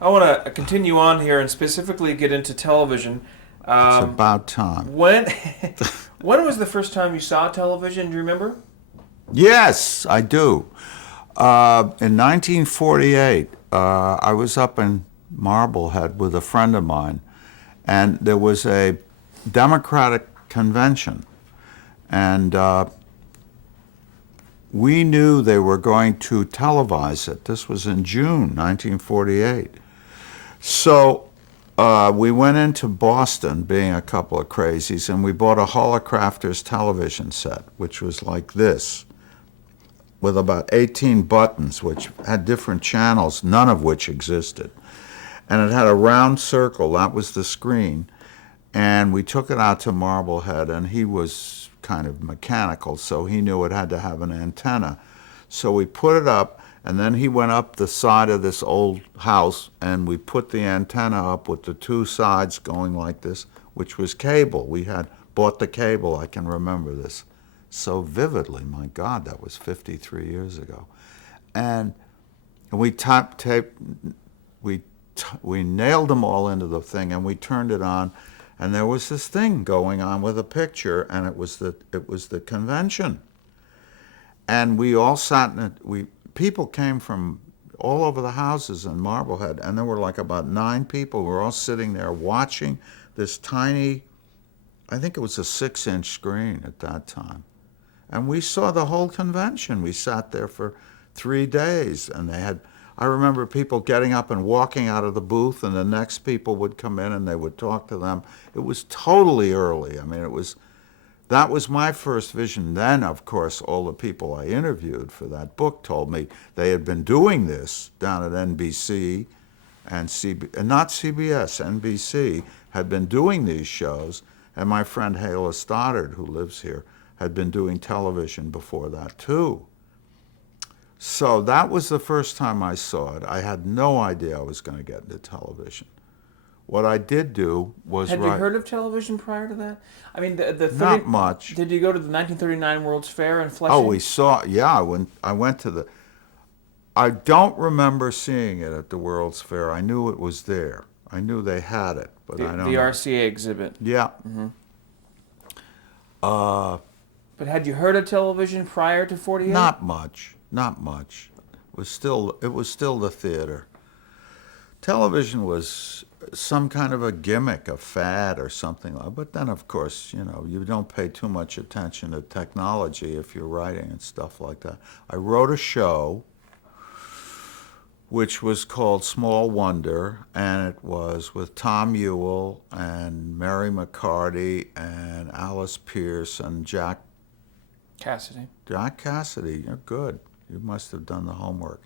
I want to continue on here and specifically get into television. It's Um, about time. when when was the first time you saw television? Do you remember? Yes, I do. In 1948, I was up in Marblehead with a friend of mine, and there was a Democratic convention, and we knew they were going to televise it. This was in June 1948. So we went into Boston, being a couple of crazies, and we bought a Holocrafters television set, which was like this, with about 18 buttons, which had different channels, none of which existed. And it had a round circle, that was the screen. And we took it out to Marblehead, and he was kind of mechanical, so he knew it had to have an antenna. So we put it up, and then he went up the side of this old house, and we put the antenna up with the two sides going like this, which was cable. We had bought the cable, I can remember this so vividly. My God, that was 53 years ago. And we we we nailed them all into the thing, and we turned it on, and there was this thing going on with a picture, and it was the convention, and we all sat in it. We people came from all over the houses in Marblehead, and there were like about 9 people. We were all sitting there watching this tiny, I think it was a 6-inch screen at that time. And we saw the whole convention. We sat there for 3 days, and I remember people getting up and walking out of the booth, and the next people would come in and they would talk to them. It was totally early. I mean, that was my first vision. Then, of course, all the people I interviewed for that book told me they had been doing this down at NBC and not CBS, NBC had been doing these shows, and my friend Hala Stoddard, who lives here, had been doing television before that too. So that was the first time I saw it. I had no idea I was going to get into television. What I did do was Had you write, heard of television prior to that? I mean, the 30. not much. Did you go to the 1939 World's Fair in Oh, we Flushing? saw, yeah, I went to I don't remember seeing it at the World's Fair. I knew it was there. I knew they had it, but I don't The know. RCA exhibit. Yeah. Uh, But had you heard of television prior to 48? Not much. Not much. It was still the theater. Television was some kind of a gimmick, a fad or something like. But then, of course, you don't pay too much attention to technology if you're writing and stuff like that. I wrote a show which was called Small Wonder, and it was with Tom Ewell and Mary McCarty and Alice Pierce and Cassidy. Jack Cassidy. You're good. You must have done the homework.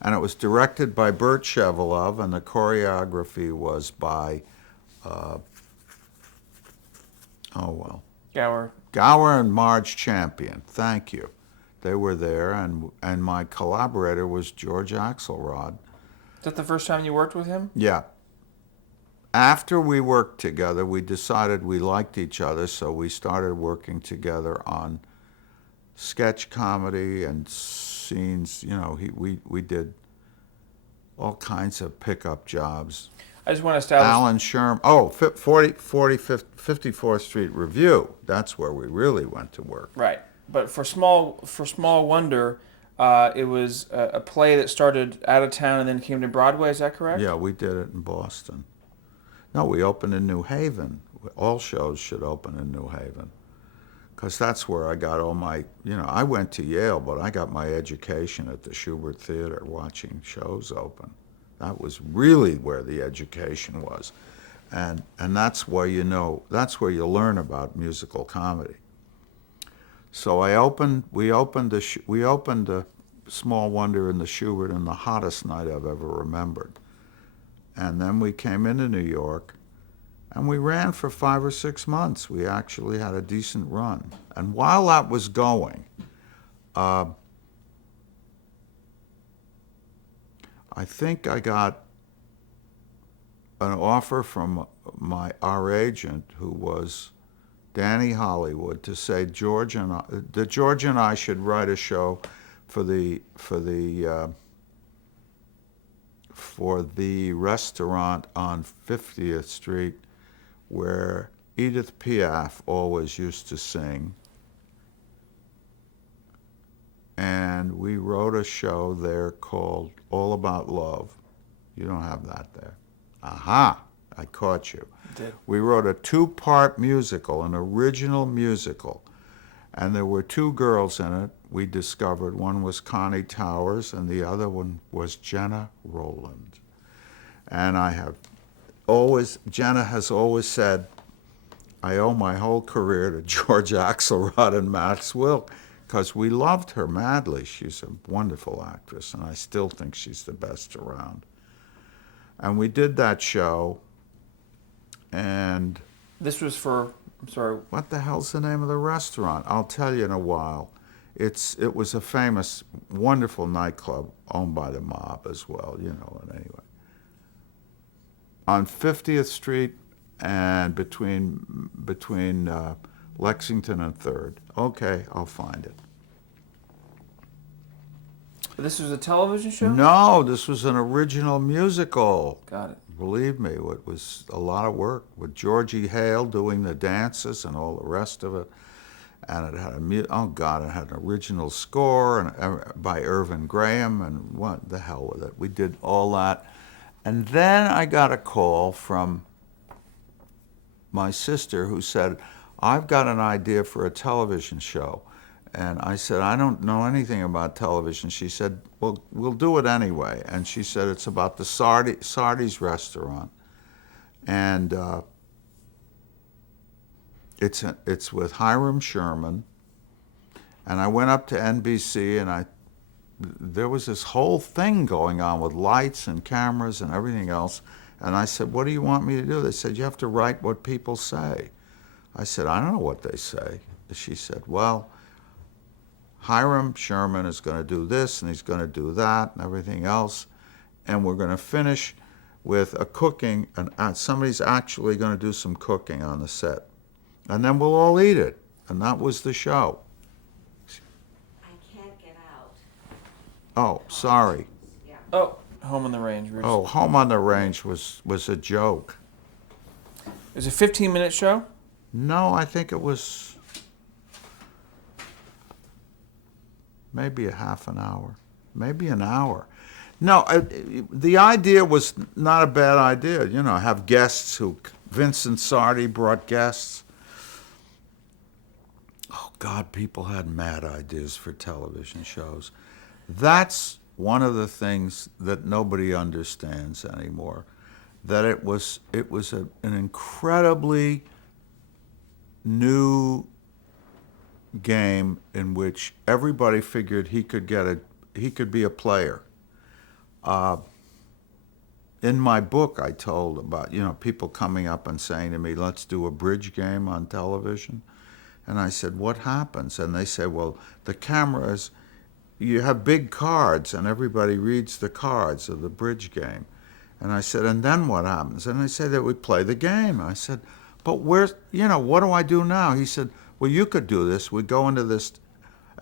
And it was directed by Bert Shevelov, and the choreography was by, uh, oh well, Gower. Gower and Marge Champion. Thank you. They were there, and my collaborator was George Axelrod. Is that the first time you worked with him? Yeah. After we worked together, we decided we liked each other, so we started working together on sketch comedy and scenes. We did all kinds of pickup jobs. I just want to establish. Alan Sherm. Oh, 54th Street Review. That's where we really went to work. Right. But for Small Wonder, it was a play that started out of town and then came to Broadway. Is that correct? Yeah, we did it in Boston. No, we opened in New Haven. All shows should open in New Haven, because that's where I got all my, I went to Yale, but I got my education at the Shubert Theater watching shows open. That was really where the education was. And that's where you learn about musical comedy. So we opened the Small Wonder in the Shubert in the hottest night I've ever remembered. And then we came into New York, and we ran for 5 or 6 months. We actually had a decent run. And while that was going, uh, I think I got an offer from our agent, who was Danny Hollywood, to say that George and I should write a show for the for the restaurant on 50th Street where Edith Piaf always used to sing. And we wrote a show there called All About Love. You don't have that there. Aha, I caught you. Did. We wrote a 2-part musical, an original musical. And there were 2 girls in it, we discovered. One was Connie Towers, and the other one was Jenna Rowland. And Jenna has always said, I owe my whole career to George Axelrod and Max Wilk, because we loved her madly. She's a wonderful actress, and I still think she's the best around. And we did that show, and... This was for, I'm sorry. What the hell's the name of the restaurant? I'll tell you in a while. It was a famous, wonderful nightclub owned by the mob as well, and anyway. On 50th Street and between Lexington and 3rd. Okay, I'll find it. This was a television show? No, this was an original musical. Got it. Believe me, it was a lot of work with Georgie Hale doing the dances and all the rest of it. And it had it had an original score by Irvin Graham, and what the hell with it. We did all that. And then I got a call from my sister who said, I've got an idea for a television show. And I said, I don't know anything about television. She said, well, we'll do it anyway. And she said, it's about the Sardi's restaurant. And it's with Hiram Sherman. And I went up to NBC, and there was this whole thing going on with lights and cameras and everything else. And I said, what do you want me to do? They said, you have to write what people say. I said, I don't know what they say. She said, well, Hiram Sherman is going to do this, and he's going to do that, and everything else. And we're going to finish with a cooking, and somebody's actually going to do some cooking on the set. And then we'll all eat it. And that was the show. I can't get out. Oh, sorry. Yeah. Oh, Home on the Range. Oh, Home on the Range was a joke. It was a 15-minute show? No, I think it was maybe a half an hour, maybe an hour. No, the idea was not a bad idea. Have guests Vincent Sardi brought guests. Oh, God, people had mad ideas for television shows. That's one of the things that nobody understands anymore, that it was an incredibly new game in which everybody figured he could be a player. In my book, I told about, people coming up and saying to me, let's do a bridge game on television. And I said, what happens? And they say, well, the cameras, you have big cards and everybody reads the cards of the bridge game. And I said, and then what happens? And they said that we play the game. I said, but what do I do now? He said, well, you could do this. We go into this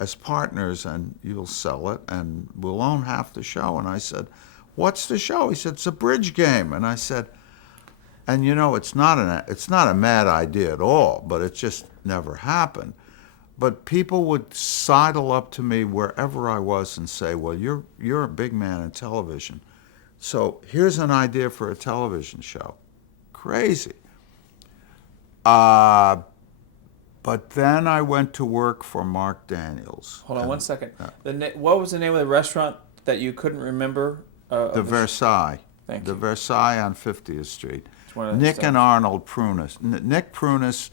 as partners and you'll sell it and we'll own half the show. And I said, what's the show? He said, it's a bridge game. And I said, and it's not a mad idea at all, but it just never happened. But people would sidle up to me wherever I was and say, well, you're a big man in television. So here's an idea for a television show. Crazy. But then I went to work for Mark Daniels. Hold on 1 second. What was the name of the restaurant that you couldn't remember? The Versailles. Thank the you. Versailles on 50th Street. Nick Nick and Arnold Prunis. Nick Prunis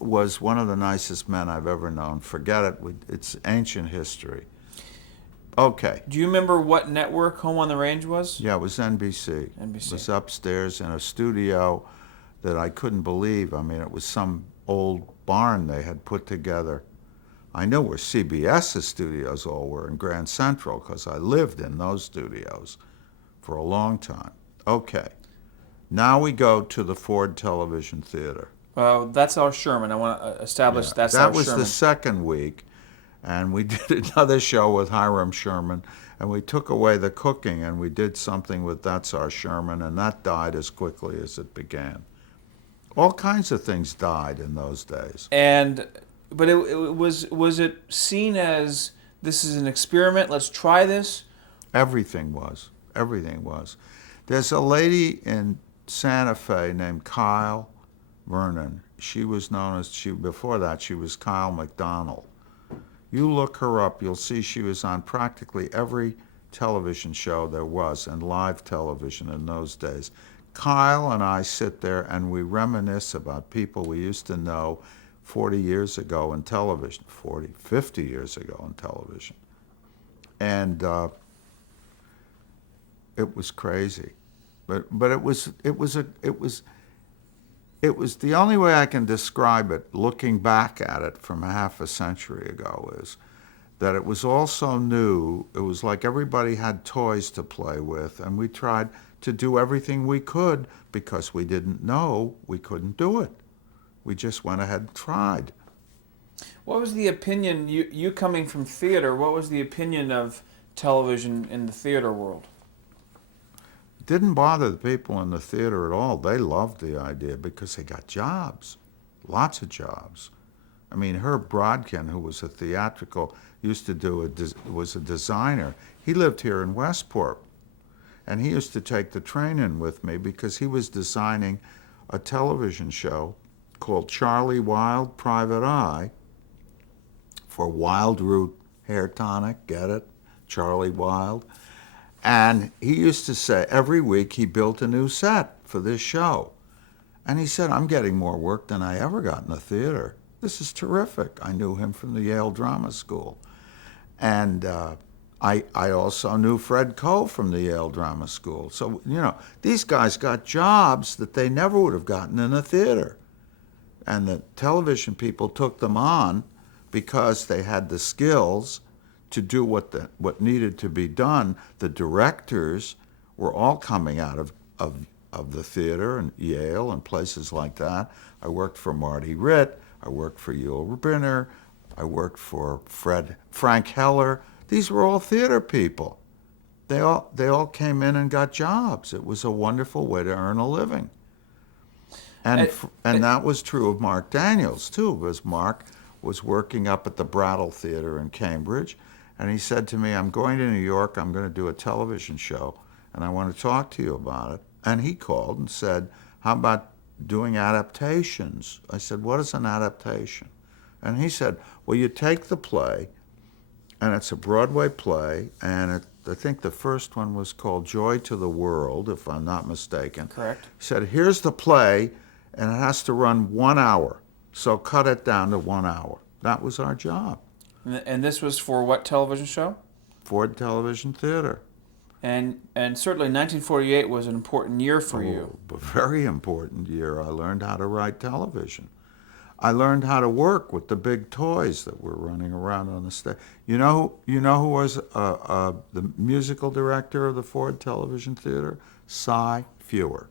was one of the nicest men I've ever known. Forget it. It's ancient history. Okay. Do you remember what network Home on the Range was? Yeah, it was NBC. NBC. It was upstairs in a studio that I couldn't believe. I mean, it was some old barn they had put together. I know where CBS's studios all were in Grand Central because I lived in those studios for a long time. Okay. Now we go to the Ford Television Theater. That's our Sherman. I want to establish that's that our was Sherman. the second week, and we did another show with Hiram Sherman, And we took away the cooking, and we did something with That's Our Sherman, and that died as quickly as it began. All kinds of things died in those days. And but was it seen as this is an experiment? Let's try this. Everything was. Everything was. There's a lady in Santa Fe named Kyle Vernon. She was known as, before that, she was Kyle McDonald. You look her up, you'll see she was on practically every television show there was, and live television in those days. Kyle and I sit there and we reminisce about people we used to know 40 years ago in television, 40, 50 years ago in television. And it was crazy. But it was the only way I can describe it, looking back at it from half a century ago, is that it was all so new. It was like everybody had toys to play with, and we tried to do everything we could because we didn't know we couldn't do it. We just went ahead and tried. What was the opinion, you coming from theater, what was the opinion of television in the theater world? Didn't bother the people in the theater at all. They loved the idea because they got jobs, lots of jobs. I mean, Herb Brodkin, who was a theatrical, used to do was a designer. He lived here in Westport, and he used to take the train in with me because he was designing a television show called Charlie Wild Private Eye for Wild Root Hair Tonic. Get it? Charlie Wild. And he used to say every week he built a new set for this show. And he said, I'm getting more work than I ever got in the theater. This is terrific. I knew him from the Yale Drama School. And I also knew Fred Coe from the Yale Drama School. So, you know, these guys got jobs that they never would have gotten in a theater. And the television people took them on because they had the skills to do what needed to be done. The directors were all coming out of the theater and Yale and places like that. I worked for Marty Ritt. I worked for Yul Brynner. I worked for Frank Heller. These were all theater people. They all came in and got jobs. It was a wonderful way to earn a living. And that was true of Mark Daniels, too, because Mark was working up at the Brattle Theater in Cambridge, and he said to me, I'm going to New York, I'm going to do a television show, and I want to talk to you about it. And he called and said, how about doing adaptations? I said, what is an adaptation? And he said, well, you take the play, and it's a Broadway play, and I think the first one was called Joy to the World, if I'm not mistaken. Correct. He said, here's the play, and it has to run 1 hour, so cut it down to 1 hour. That was our job. And this was for what television show? Ford Television Theater. And certainly 1948 was an important year for you. A very important year. I learned how to write television. I learned how to work with the big toys that were running around on the stage. You know who was the musical director of the Ford Television Theater? Cy Feuer,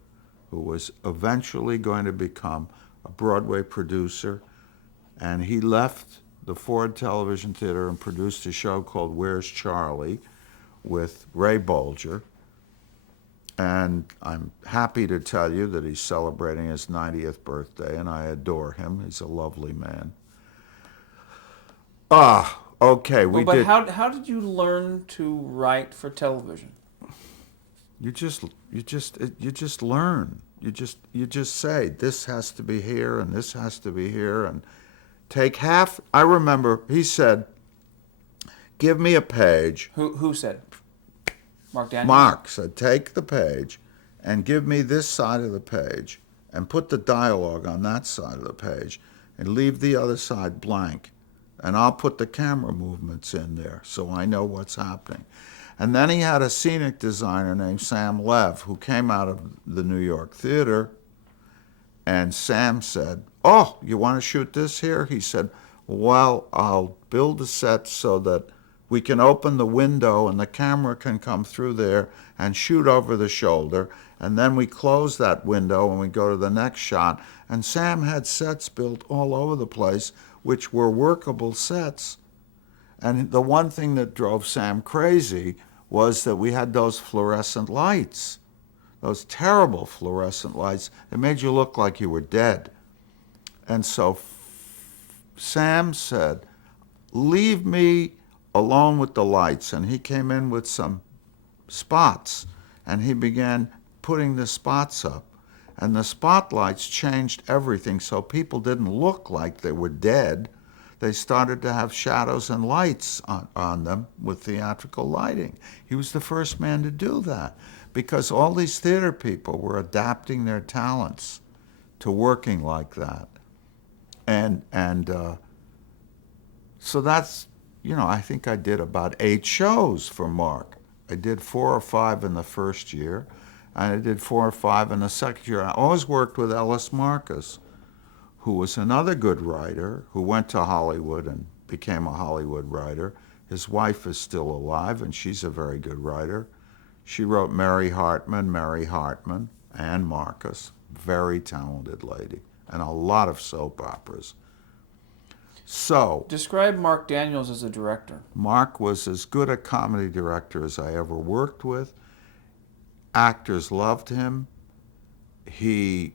who was eventually going to become a Broadway producer, and he left the Ford Television Theater and produced a show called Where's Charlie with Ray Bolger. And I'm happy to tell you that he's celebrating his 90th birthday, and I adore him. He's a lovely man. Okay, But how did you learn to write for television? You just learn. You just say this has to be here and this has to be here, and take half. I remember he said, "Give me a page." Who said? Mark Daniels? Mark said, "Take the page and give me this side of the page and put the dialogue on that side of the page and leave the other side blank, and I'll put the camera movements in there so I know what's happening." And then he had a scenic designer named Sam Lev who came out of the New York Theater, and Sam said, "Oh, you want to shoot this here?" He said, "Well, I'll build a set so that we can open the window and the camera can come through there and shoot over the shoulder, and then we close that window and we go to the next shot." And Sam had sets built all over the place, which were workable sets. And the one thing that drove Sam crazy was that we had those fluorescent lights, those terrible fluorescent lights. It made you look like you were dead. And so Sam said, leave me alone with the lights. And he came in with some spots, and he began putting the spots up. And the spotlights changed everything, so people didn't look like they were dead. They started to have shadows and lights on them with theatrical lighting. He was the first man to do that, because all these theater people were adapting their talents to working like that. And so that's, I think I did about 8 shows for Mark. I did 4 or 5 in the first year, and I did 4 or 5 in the second year. I always worked with Ellis Marcus, who was another good writer, who went to Hollywood and became a Hollywood writer. His wife is still alive, and she's a very good writer. She wrote Mary Hartman, and Marcus. Very talented lady, and a lot of soap operas. So, Describe Mark Daniels as a director. Mark was as good a comedy director as I ever worked with. Actors loved him. He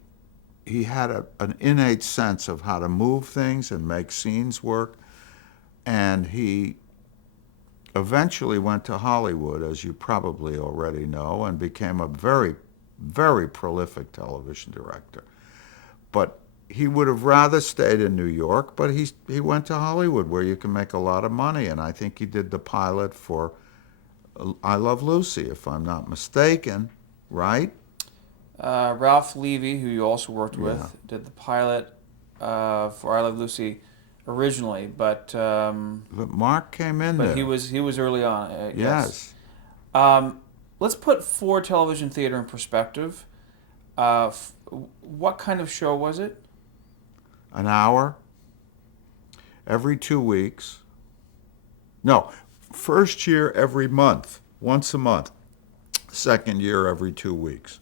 had an innate sense of how to move things and make scenes work. And he eventually went to Hollywood, as you probably already know, and became a very, very prolific television director. But he would have rather stayed in New York, but he went to Hollywood, where you can make a lot of money. And I think he did the pilot for I Love Lucy, if I'm not mistaken, right? Ralph Levy, who you also worked with, Yeah. did the pilot for I Love Lucy originally, but But Mark came in there. he was early on. Yes. Let's put Ford Television Theater in perspective. What kind of show was it? An hour every 2 weeks. No, first year every month, once a month. Second year every 2 weeks.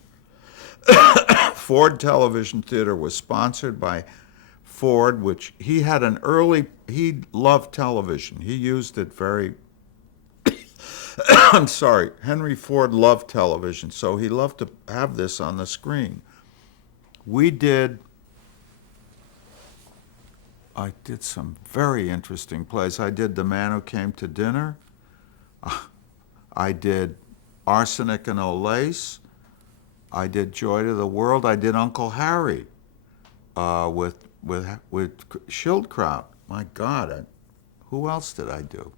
Ford Television Theater was sponsored by Ford, which he loved television. He used it very, I'm sorry, Henry Ford loved television, so he loved to have this on the screen. I did some very interesting plays. I did The Man Who Came to Dinner. I did Arsenic and Old Lace. I did Joy to the World. I did Uncle Harry with Schildkraut. My God, who else did I do?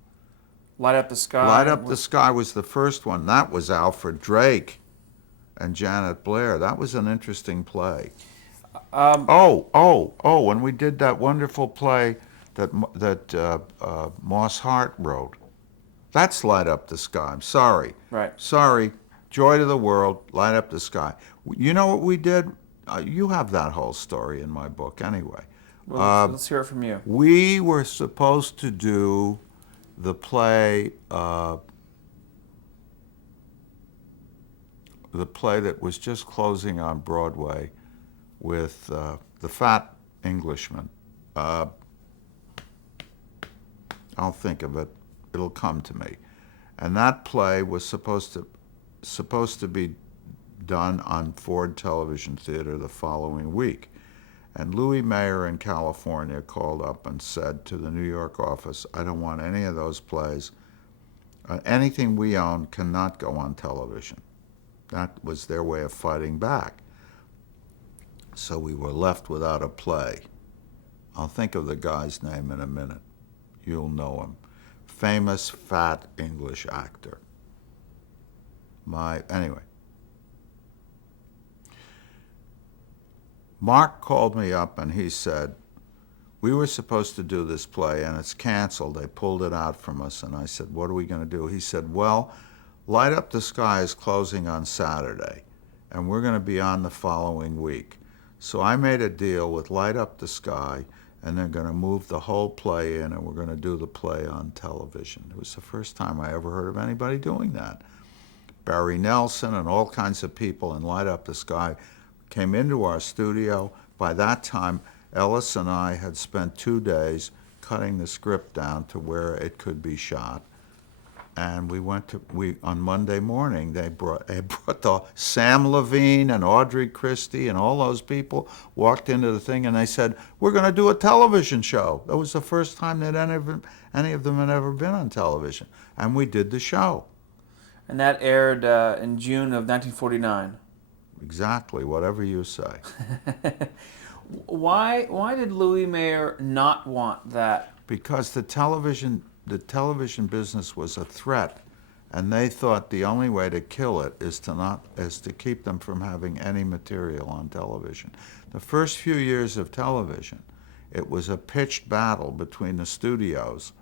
Light Up the Sky. Light Up the Sky was the first one. That was Alfred Drake and Janet Blair. That was an interesting play. When we did that wonderful play that Moss Hart wrote. That's Light Up the Sky. I'm sorry. Right. Sorry. Joy to the World, Light Up the Sky. You know what we did? You have that whole story in my book anyway. Well, let's hear it from you. We were supposed to do the play that was just closing on Broadway with the Fat Englishman. I'll think of it. It'll come to me. And that play was supposed to be done on Ford Television Theater the following week. And Louis Mayer in California called up and said to the New York office, I don't want any of those plays. Anything we own cannot go on television. That was their way of fighting back. So we were left without a play. I'll think of the guy's name in a minute. You'll know him. Famous fat English actor. Anyway. Mark called me up and he said, we were supposed to do this play and it's canceled. They pulled it out from us. And I said, what are we going to do? He said, well, Light Up the Sky is closing on Saturday and we're going to be on the following week. So I made a deal with Light Up the Sky, and they're going to move the whole play in, and we're going to do the play on television. It was the first time I ever heard of anybody doing that. Barry Nelson and all kinds of people in Light Up the Sky came into our studio. By that time, Ellis and I had spent 2 days cutting the script down to where it could be shot. And we on Monday morning they brought the Sam Levine and Audrey Christie and all those people walked into the thing and they said, we're going to do a television show. That was the first time that any of them had ever been on television, and we did the show. And that aired in June of 1949. Exactly, whatever you say. Why did Louis Mayer not want that? Because the television business was a threat, and they thought the only way to kill it is to keep them from having any material on television. The first few years of television, it was a pitched battle between the studios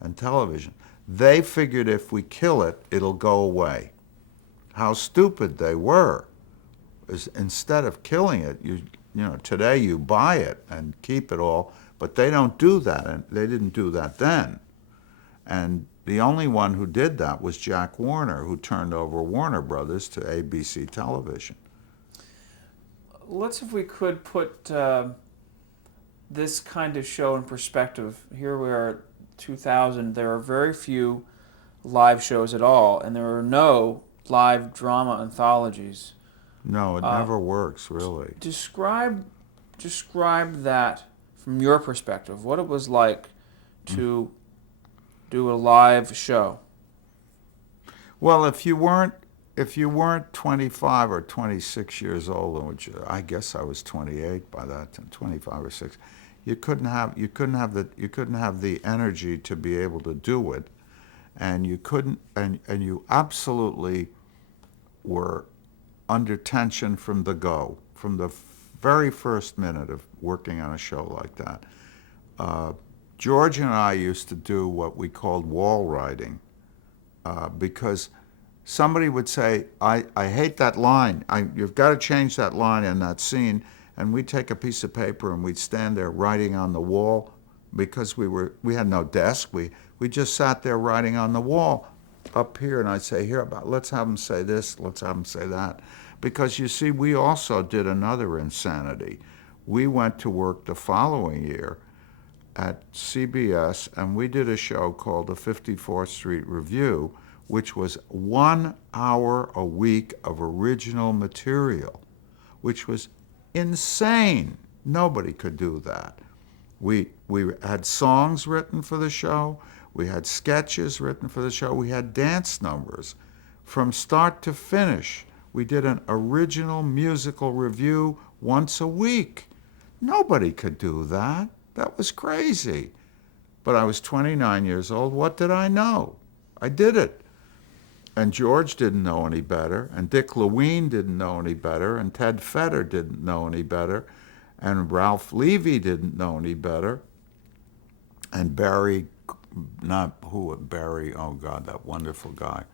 and television. They figured if we kill it, it'll go away. How stupid they were. Is instead of killing it, today you buy it and keep it all, but they don't do that, and they didn't do that then. And the only one who did that was Jack Warner, who turned over Warner Brothers to ABC Television. Let's, if we could, put this kind of show in perspective. Here we are, 2000. There are very few live shows at all, and there are no live drama anthologies. No, it never works, really. Describe that from your perspective. What it was like to do a live show. Well, if you weren't 25 or 26 years old, which I guess I was 28 by that time, 25 or 6, you couldn't have the energy to be able to do it, and you absolutely were under tension from the very first minute of working on a show like that. George and I used to do what we called wall writing, because somebody would say, I hate that line. You've got to change that line in that scene. And we'd take a piece of paper and we'd stand there writing on the wall, because we had no desk. We just sat there writing on the wall up here, and I'd say, here, let's have them say this, let's have them say that. Because you see, we also did another insanity. We went to work the following year at CBS, and we did a show called the 54th Street Review, which was 1 hour a week of original material, which was insane. Nobody could do that. We had songs written for the show. We had sketches written for the show. We had dance numbers from start to finish. We did an original musical review once a week. Nobody could do that. That was crazy. But I was 29 years old. What did I know? I did it. And George didn't know any better, and Dick Lewine didn't know any better, and Ted Fetter didn't know any better, and Ralph Levy didn't know any better, and Barry, oh God, that wonderful guy,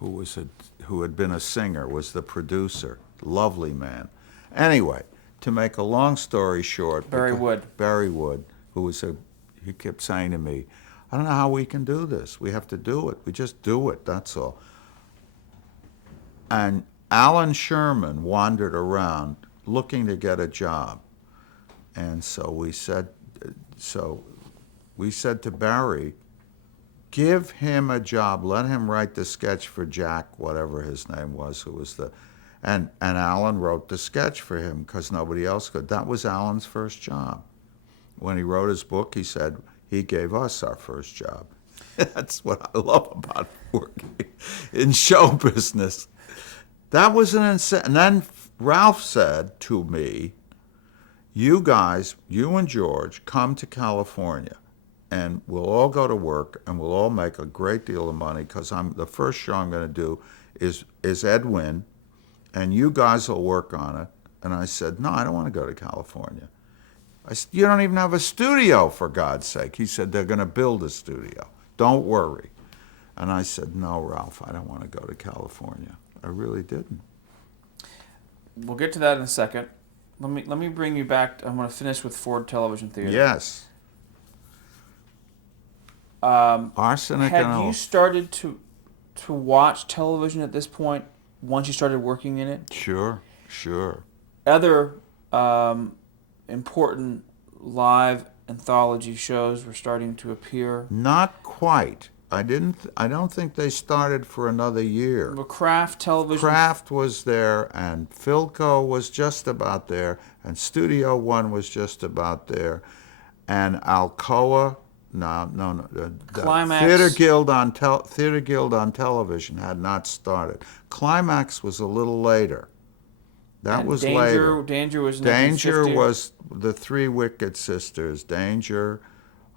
who had been a singer, was the producer. Lovely man. Anyway, to make a long story short, Barry Wood, he kept saying to me, I don't know how we can do this. We have to do it. We just do it, that's all. And Alan Sherman wandered around looking to get a job. And so we said to Barry, give him a job, let him write the sketch for Jack, whatever his name was, and Alan wrote the sketch for him because nobody else could. That was Alan's first job. When he wrote his book, he said, he gave us our first job. That's what I love about working in show business. That was an insane. And then Ralph said to me, you guys, you and George, come to California, and we'll all go to work, and we'll all make a great deal of money, because the first show I'm going to do is Ed Wynn, and you guys will work on it. And I said, no, I don't want to go to California. I said, you don't even have a studio, for God's sake. He said, they're going to build a studio. Don't worry. And I said, no, Ralph, I don't want to go to California. I really didn't. We'll get to that in a second. Let me bring you back. I'm going to finish with Ford Television Theater. Yes. Arsenic and Had you started to watch television at this point once you started working in it? Sure. Other important live anthology shows were starting to appear? Not quite. I don't think they started for another year. Well, Kraft Television. Kraft was there, and Philco was just about there, and Studio One was just about there, and Alcoa. No. The Climax. Theater Guild on Television had not started. Climax was a little later. That And was Danger. later. Danger was Danger 1950. was the Three Wicked Sisters. Danger.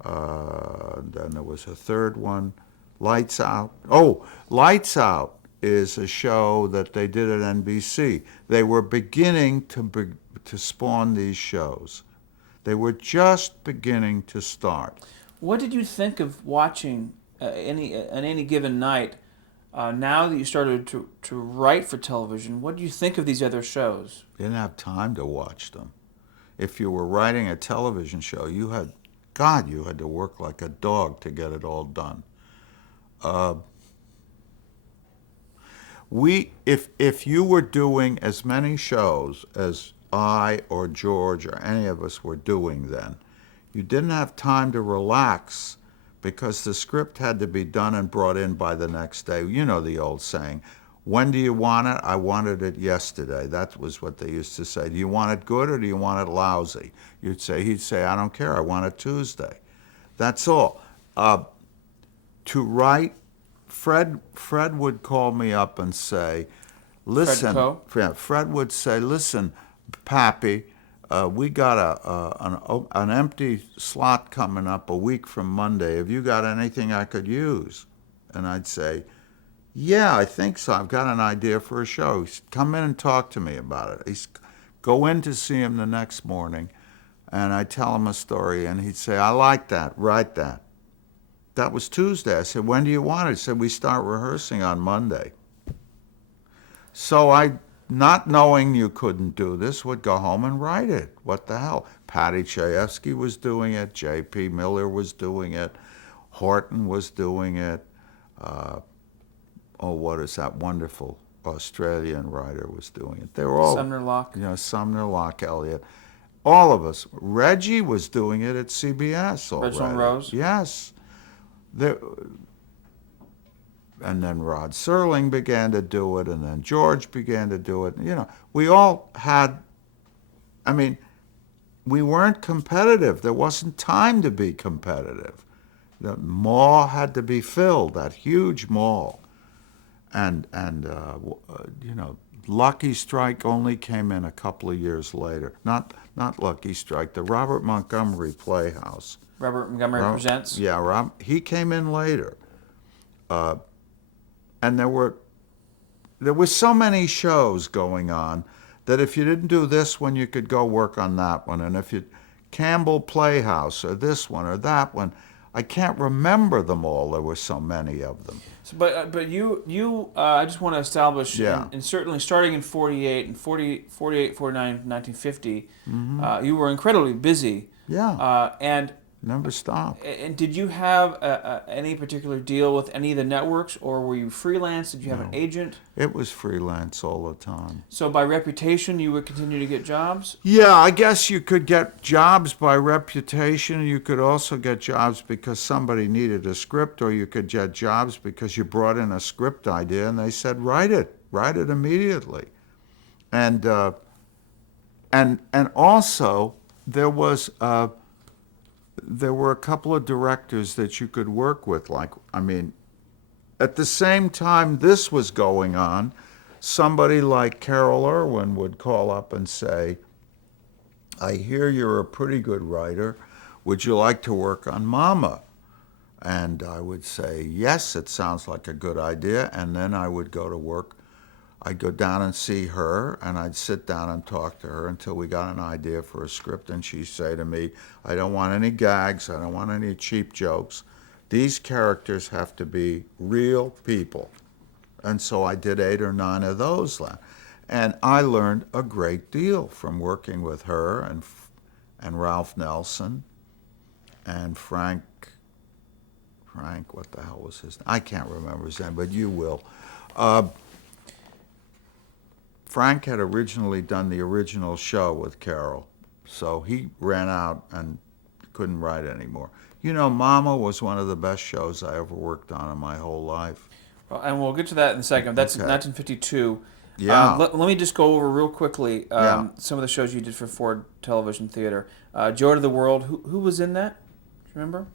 Then there was a third one. Lights Out. Oh, Lights Out is a show that they did at NBC. They were beginning to spawn these shows. They were just beginning to start. What did you think of watching on any given night? Now that you started to write for television, what do you think of these other shows? You didn't have time to watch them. If you were writing a television show, you had to work like a dog to get it all done. If you were doing as many shows as I or George or any of us were doing then, you didn't have time to relax because the script had to be done and brought in by the next day. You know the old saying, when do you want it? I wanted it yesterday. That was what they used to say. Do you want it good or do you want it lousy? He'd say, I don't care. I want it Tuesday. That's all. To write, Fred would call me up and say, listen, Fred would say, listen, Pappy, we got an empty slot coming up a week from Monday. Have you got anything I could use? And I'd say, yeah, I think so. I've got an idea for a show. He said, come in and talk to me about it. Go in to see him the next morning, and I tell him a story, and he'd say, I like that. Write that. That was Tuesday. I said, when do you want it? He said, we start rehearsing on Monday. So I, not knowing you couldn't do this, would go home and write it. What the hell? Patty Chayefsky was doing it. J.P. Miller was doing it. Horton was doing it. What is that wonderful Australian writer was doing it. They were all Sumner Locke. Sumner Locke Elliott. All of us. Reggie was doing it at CBS already. Reginald Rose. Yes. And then Rod Serling began to do it, and then George began to do it. We all had, we weren't competitive. There wasn't time to be competitive. The mall had to be filled, that huge mall. And Lucky Strike only came in a couple of years later. Not Lucky Strike, the Robert Montgomery Playhouse. Robert Montgomery Presents? Yeah, he came in later. And there were so many shows going on that if you didn't do this one, you could go work on that one. And if you Campbell Playhouse or this one or that one, I can't remember them all. There were so many of them. So, but you I just want to establish, Yeah. and certainly starting in 48 and 48, 49, 1950, you were incredibly busy. Yeah. And Never stopped. And did you have any particular deal with any of the networks, or were you freelance? Did you have an agent? It was freelance all the time. So by reputation, you would continue to get jobs? Yeah, I guess you could get jobs by reputation. You could also get jobs because somebody needed a script, or you could get jobs because you brought in a script idea and they said, write it immediately. And also there were a couple of directors that you could work with. At the same time this was going on, somebody like Carol Irwin would call up and say, I hear you're a pretty good writer. Would you like to work on Mama? And I would say, yes, it sounds like a good idea. And then I would go to work. I'd go down and see her, and I'd sit down and talk to her until we got an idea for a script. And she'd say to me, I don't want any gags. I don't want any cheap jokes. These characters have to be real people. And so I did 8 or 9 of those. And I learned a great deal from working with her and Ralph Nelson and Frank, what the hell was his name? I can't remember his name, but you will. Frank had originally done the original show with Carol, so he ran out and couldn't write anymore. You know, Mama was one of the best shows I ever worked on in my whole life. Well, and we'll get to that in a second. That's Okay. 1952. Yeah. Let me just go over real quickly some of the shows you did for Ford Television Theater. Joy to the World. Who was in that? Do you remember?